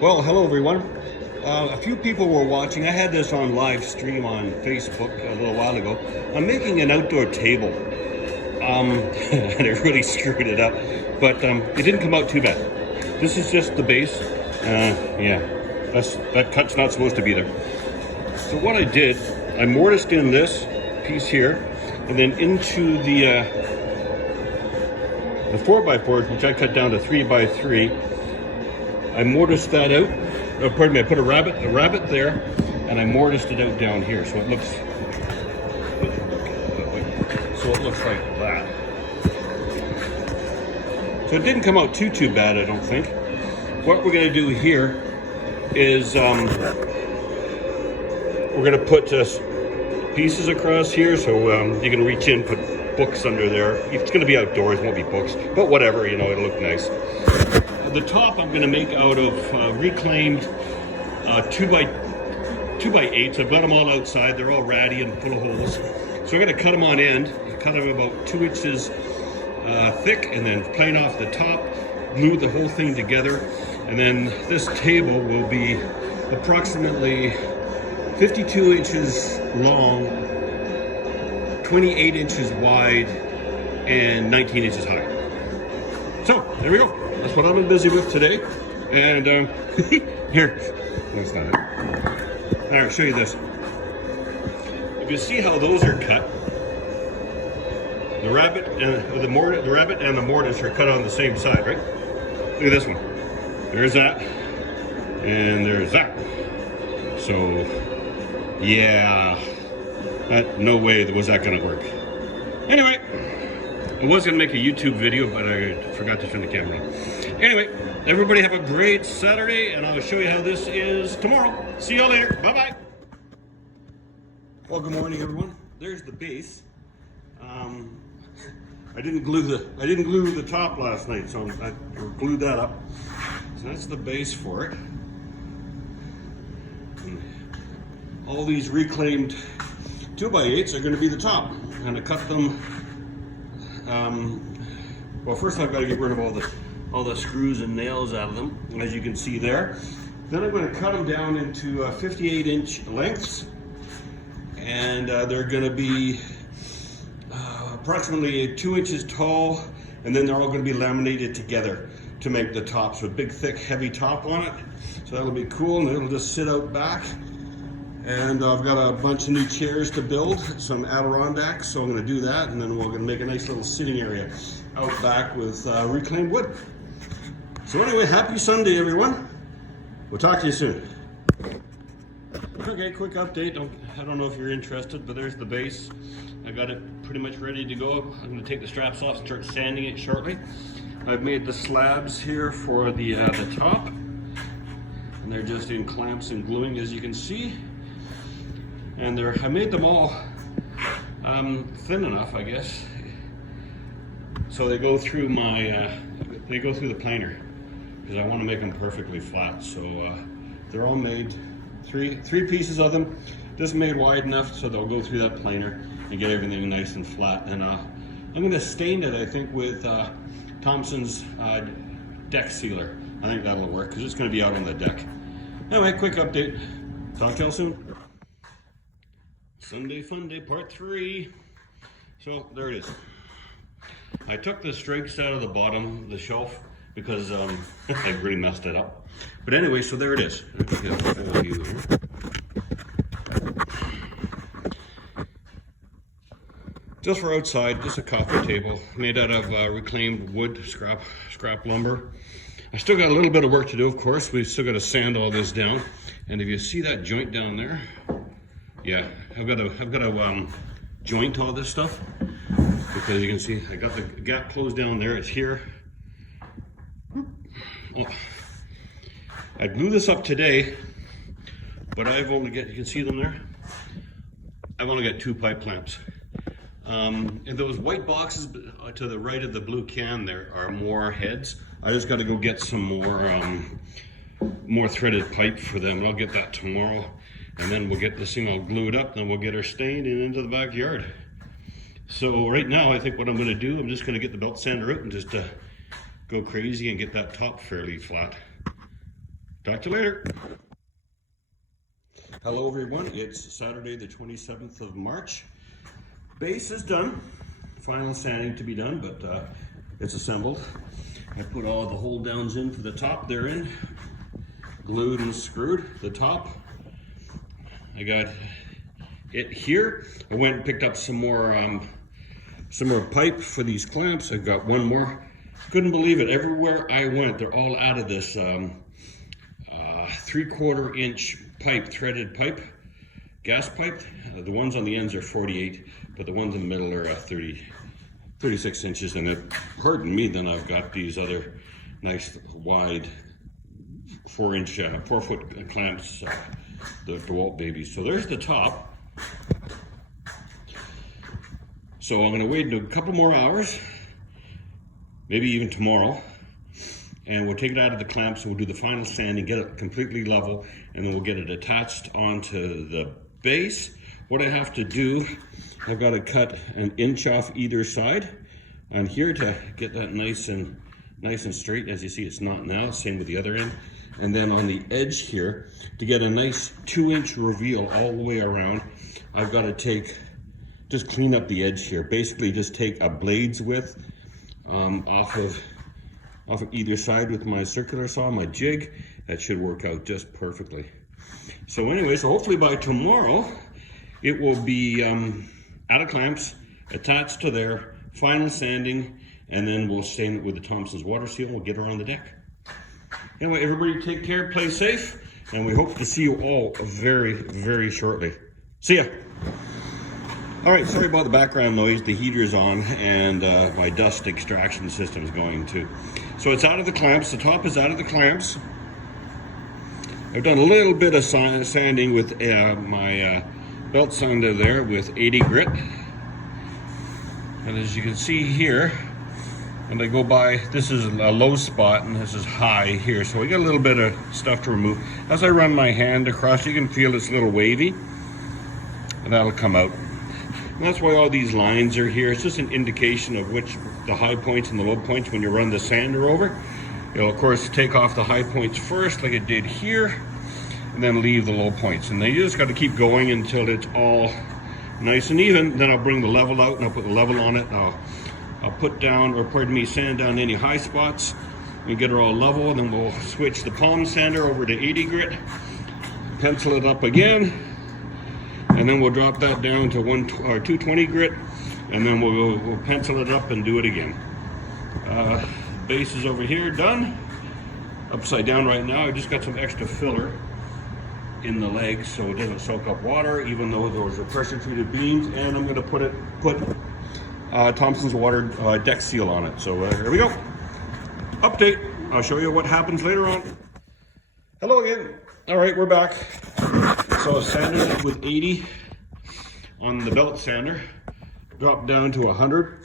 Well, hello everyone. A few people were watching. I had this on live stream on Facebook a little while ago. I'm making an outdoor table. And I really screwed it up, but it didn't come out too bad. This is just the base. Yeah, that cut's not supposed to be there. So what I did, I mortised in this piece here, and then into the 4x4s, which I cut down to 3x3. I mortised that out. Pardon me, I put a rabbet there, and I mortised it out down here, so it looks like that. So it didn't come out too bad, I don't think. What we're going to do here is we're going to put pieces across here, so you can reach in, put books under there. It's going to be outdoors, it won't be books, but whatever, you know, it'll look nice. The top I'm going to make out of reclaimed 2x8s. I've got them all outside. They're all ratty and full of holes. So I'm going to cut them on end, cut them about 2 inches thick, and then plane off the top, glue the whole thing together. And then this table will be approximately 52 inches long, 28 inches wide, and 19 inches high. So there we go. That's what I've been busy with today. And here, that's not it. All right, I'll show you this. You can see how those are cut. The rabbet and the mortise are cut on the same side, right? Look at this one. There's that, and there's that. So, yeah, no way was that gonna work. Anyway. I was going to make a YouTube video, but I forgot to turn the camera on. Anyway, everybody have a great Saturday, and I'll show you how this is tomorrow. See y'all later. Bye-bye. Well, good morning, everyone. There's the base. I didn't glue the top last night, so I glued that up. So that's the base for it. And all these reclaimed 2x8s are going to be the top. I'm going to cut them. Well, first I've got to get rid of all the screws and nails out of them, as you can see there. Then I'm going to cut them down into 58-inch lengths, and they're going to be approximately 2 inches tall, and then they're all going to be laminated together to make the top. So a big, thick, heavy top on it. So that'll be cool, and it'll just sit out back. And I've got a bunch of new chairs to build, some Adirondacks, so I'm going to do that, and then we're going to make a nice little sitting area out back with reclaimed wood. So anyway, happy Sunday, everyone. We'll talk to you soon. Okay, quick update. I don't know if you're interested, but there's the base. I got it pretty much ready to go. I'm going to take the straps off and start sanding it shortly. I've made the slabs here for the top, and they're just in clamps and gluing, as you can see. And I made them all thin enough, I guess, so they go through the planer, because I want to make them perfectly flat. So they're all made, three pieces of them, just made wide enough so they'll go through that planer and get everything nice and flat. And I'm going to stain it, I think, with Thompson's deck sealer. I think that'll work, because it's going to be out on the deck. Anyway, quick update. Talk to y'all soon. Sunday Fun Day Part 3. So there it is. I took the strings out of the bottom of the shelf because I really messed it up. But anyway, so there it is. Just for outside, just a coffee table made out of reclaimed wood, scrap lumber. I still got a little bit of work to do, of course. We still got to sand all this down. And if you see that joint down there, yeah, I've got to joint all this stuff, because you can see I got the gap closed down there. It's here. Oh. I glued this up today, but I've only got, you can see them there. I've only got 2 pipe clamps. And those white boxes to the right of the blue can there are more heads. I just got to go get some more threaded pipe for them, and I'll get that tomorrow. And then we'll get this thing all glued up, and we'll get her stained and into the backyard. So right now, I think what I'm going to do, I'm just going to get the belt sander out and just go crazy and get that top fairly flat. Talk to you later. Hello everyone, it's Saturday the 27th of March. Base is done. Final sanding to be done, but it's assembled. I put all the hold downs in for the top. They're in, glued and screwed. The top, I got it here. I went and picked up some more pipe for these clamps. I've got one more. Couldn't believe it. Everywhere I went, they're all out of this 3/4 inch pipe, threaded pipe, gas pipe. The ones on the ends are 48, but the ones in the middle are 36 inches. And pardon me, then I've got these other nice wide 4-foot clamps, the DeWalt babies. So there's the top. So I'm going to wait a couple more hours, maybe even tomorrow, and we'll take it out of the clamps and we'll do the final sanding, get it completely level, and then we'll get it attached onto the base. What I have to do, I've got to cut 1 inch off either side on here to get that nice and straight. As you see, it's not now, same with the other end. And then on the edge here, to get a nice 2-inch reveal all the way around, I've got to just clean up the edge here. Basically just take a blade's width off of either side with my circular saw, my jig. That should work out just perfectly. So anyway, so hopefully by tomorrow, it will be out of clamps, attached to there, final sanding, and then we'll stain it with the Thompson's water seal. We'll get her on the deck. Anyway, everybody take care, play safe, and we hope to see you all very, very shortly. See ya. All right, sorry about the background noise. The heater's on and my dust extraction system is going too. So it's out of the clamps. The top is out of the clamps. I've done a little bit of sanding with my belt sander there with 80 grit. And as you can see here, when I go by, this is a low spot and this is high here. So we got a little bit of stuff to remove. As I run my hand across, you can feel it's a little wavy, and that'll come out. And that's why all these lines are here. It's just an indication of which the high points and the low points when you run the sander over. You'll of course take off the high points first, like it did here, and then leave the low points. And then you just got to keep going until it's all nice and even. Then I'll bring the level out and I'll put the level on it. I'll put down, or pardon me, sand down any high spots and get her all level. Then we'll switch the palm sander over to 80 grit, pencil it up again, and then we'll drop that down to 220 grit, and then we'll pencil it up and do it again. Base is over here, done. Upside down right now. I just got some extra filler in the legs so it doesn't soak up water, even though those are pressure treated beams. And I'm going to put Thompson's water deck seal on it. So here we go. Update. I'll show you what happens later on. Hello again. All right, we're back. So sanded with 80 on the belt sander, dropped down to 100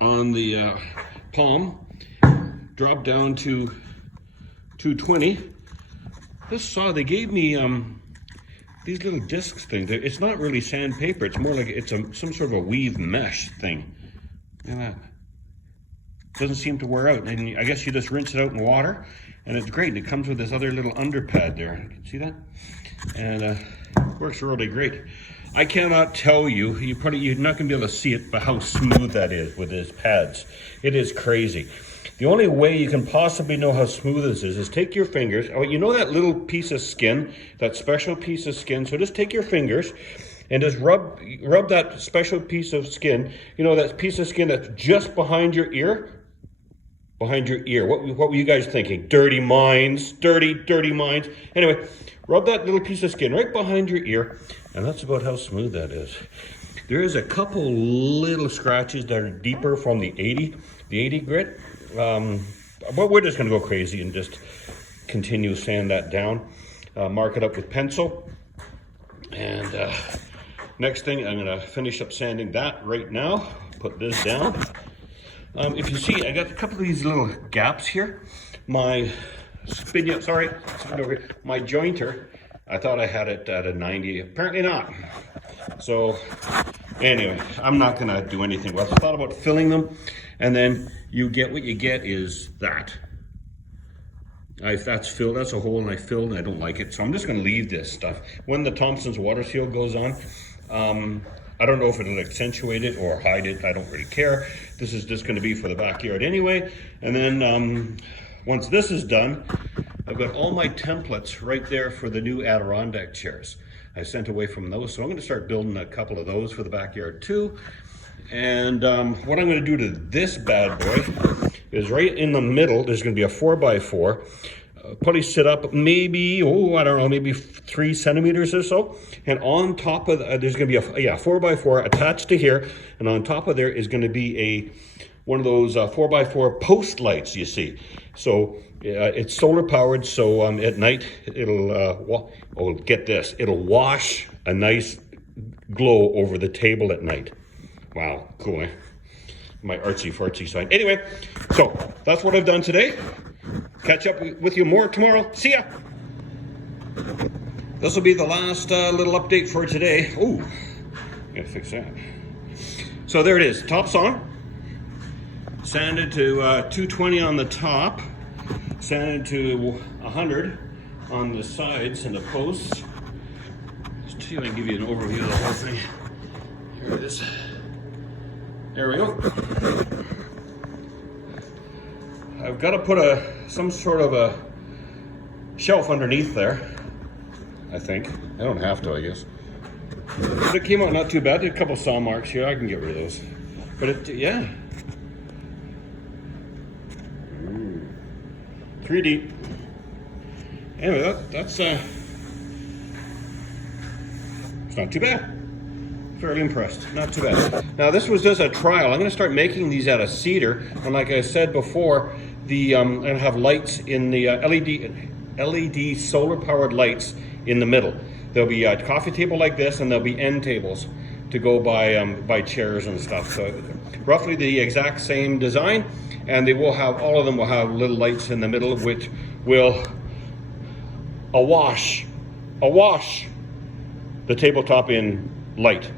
on the palm, dropped down to 220. This saw, they gave me these little discs things. It's not really sandpaper. It's more like it's some sort of a weave mesh thing. Look at that. Doesn't seem to wear out. And I guess you just rinse it out in water, and it's great. And it comes with this other little underpad there. You can see that? And works really great. I cannot tell you, you're not going to be able to see it, but how smooth that is with these pads. It is crazy. The only way you can possibly know how smooth this is take your fingers. Oh, you know that little piece of skin, that special piece of skin? So just take your fingers and just rub that special piece of skin. You know, that piece of skin that's just behind your ear? Behind your ear. What were you guys thinking? Dirty minds, dirty minds. Anyway, rub that little piece of skin right behind your ear, and that's about how smooth that is. There is a couple little scratches that are deeper from the 80 grit. But we're just going to go crazy and just continue to sand that down. Mark it up with pencil. And next thing, I'm going to finish up sanding that right now. Put this down. If you see, I got a couple of these little gaps here. My my jointer, I thought I had it at a 90. Apparently not. So anyway, I'm not going to do anything. Well, I thought about filling them, and then you get what you get is that. That's filled, that's a hole and I filled and I don't like it. So I'm just gonna leave this stuff. When the Thompson's water seal goes on, I don't know if it'll accentuate it or hide it. I don't really care. This is just gonna be for the backyard anyway. And then once this is done, I've got all my templates right there for the new Adirondack chairs. I sent away from those, so I'm gonna start building a couple of those for the backyard too. And what I'm gonna do to this bad boy is right in the middle, there's gonna be a 4x4. Probably sit up maybe, I don't know, maybe 3 centimeters or so. And on top of there's gonna be a 4x4 attached to here. And on top of there is gonna be one of those 4x4 post lights you see. So it's solar powered, so at night it'll, get this, it'll wash a nice glow over the table at night. Wow, cool, eh? My artsy-fartsy side. Anyway, so that's what I've done today. Catch up with you more tomorrow. See ya! This will be the last little update for today. Oh, gotta fix that. So there it is, top's on. Sanded to 220 on the top. Sanded to 100 on the sides and the posts. Just see if I can give you an overview of the whole thing. Here it is. There we go. I've got to put some sort of a shelf underneath there, I think. I don't have to, I guess. But it came out not too bad. Did a couple saw marks here. I can get rid of those. But yeah. 3D. Anyway, that's it's not too bad. Fairly impressed, not too bad. Now this was just a trial. I'm gonna start making these out of cedar. And like I said before, I'm gonna have lights in the LED solar powered lights in the middle. There'll be a coffee table like this and there'll be end tables to go by chairs and stuff. So roughly the exact same design, and all of them will have little lights in the middle which will awash the tabletop in light.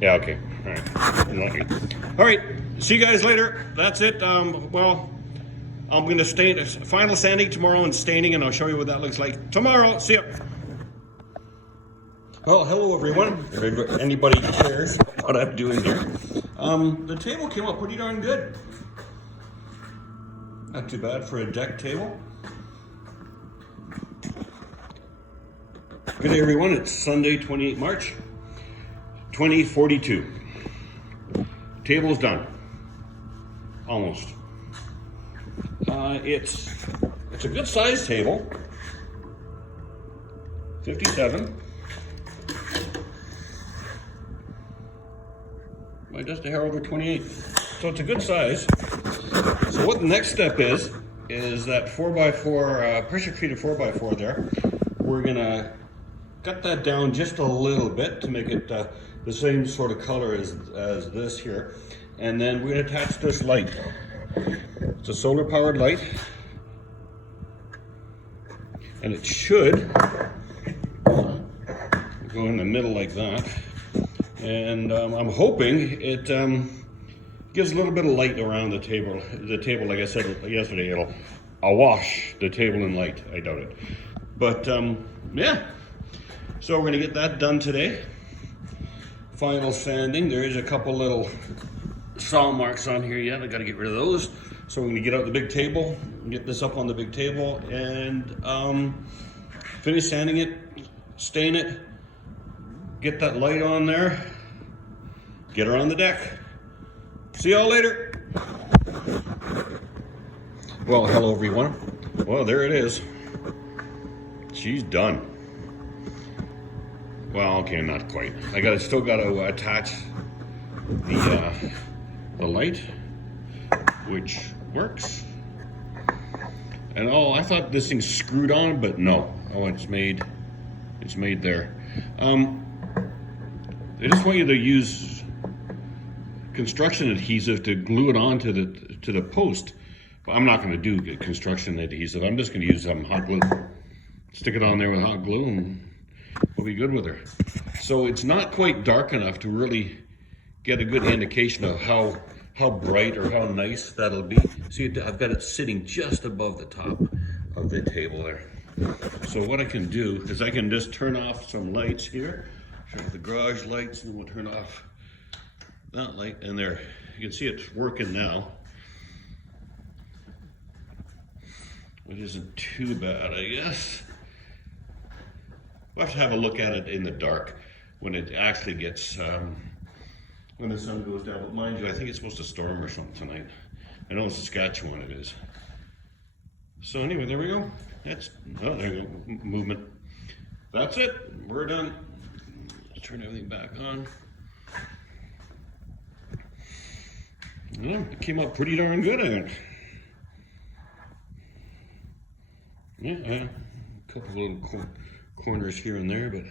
Yeah, okay. All right. All right. See you guys later. That's it. Well, I'm going to stain, final sanding tomorrow and staining, and I'll show you what that looks like tomorrow. See ya. Well, hello everyone. If anybody cares what I'm doing here. The table came out pretty darn good. Not too bad for a deck table. Good day everyone. It's Sunday, 28 March, 2042. Table's done. Almost. It's a good size table. 57. By just a hair over 28. So it's a good size. So what the next step is that 4x4, pressure treated 4x4 there. We're gonna cut that down just a little bit to make it the same sort of color as this here. And then we're gonna attach this light. It's a solar powered light. And it should go in the middle like that. And I'm hoping it gives a little bit of light around the table. The table, like I said yesterday, it'll awash the table in light. I doubt it. But yeah. So we're gonna get that done today. Final sanding. There is a couple little saw marks on here yet. I gotta get rid of those. So we're gonna get out the big table, get this up on the big table, and finish sanding it, stain it, get that light on there, get her on the deck. See y'all later. Well, hello everyone. Well, there it is. She's done. Well, okay, not quite. Still got to attach the light, which works. And I thought this thing's screwed on, but no. It's made there. They just want you to use construction adhesive to glue it onto the post. But I'm not going to do construction adhesive. I'm just going to use some hot glue. Stick it on there with hot glue and we'll be good with her. So it's not quite dark enough to really get a good indication of how how bright or how nice that'll be. See, I've got it sitting just above the top of the table there. So what I can do is I can just turn off some lights here. Turn off the garage lights, and we'll turn off that light. And there, you can see it's working now, which isn't too bad, I guess. We'll have to have a look at it in the dark when it actually gets, when the sun goes down. But mind you, I think it's supposed to storm or something tonight. I know in Saskatchewan it is. So anyway, there we go. That's, oh, there you go, movement. That's it, we're done. Let's turn everything back on. Yeah, it came out pretty darn good, I think. Yeah, a couple little corners here and there, but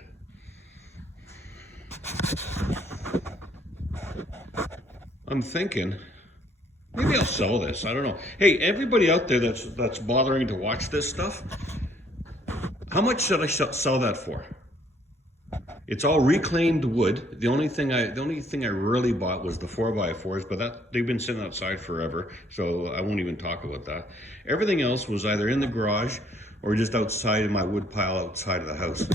I'm thinking maybe I'll sell this. I don't know. Hey, everybody out there that's bothering to watch this stuff, how much should I sell that for? It's all reclaimed wood. The only thing I really bought was the 4x4s, but they've been sitting outside forever, so I won't even talk about that. Everything else was either in the garage or just outside in my wood pile outside of the house.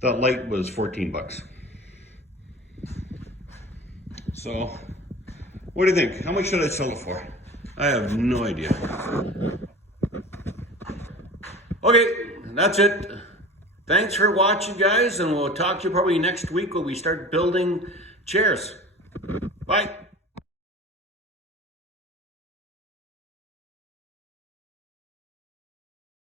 That light was 14 bucks. So, what do you think? How much should I sell it for? I have no idea. Okay, that's it. Thanks for watching, guys, and we'll talk to you probably next week when we start building chairs. Bye.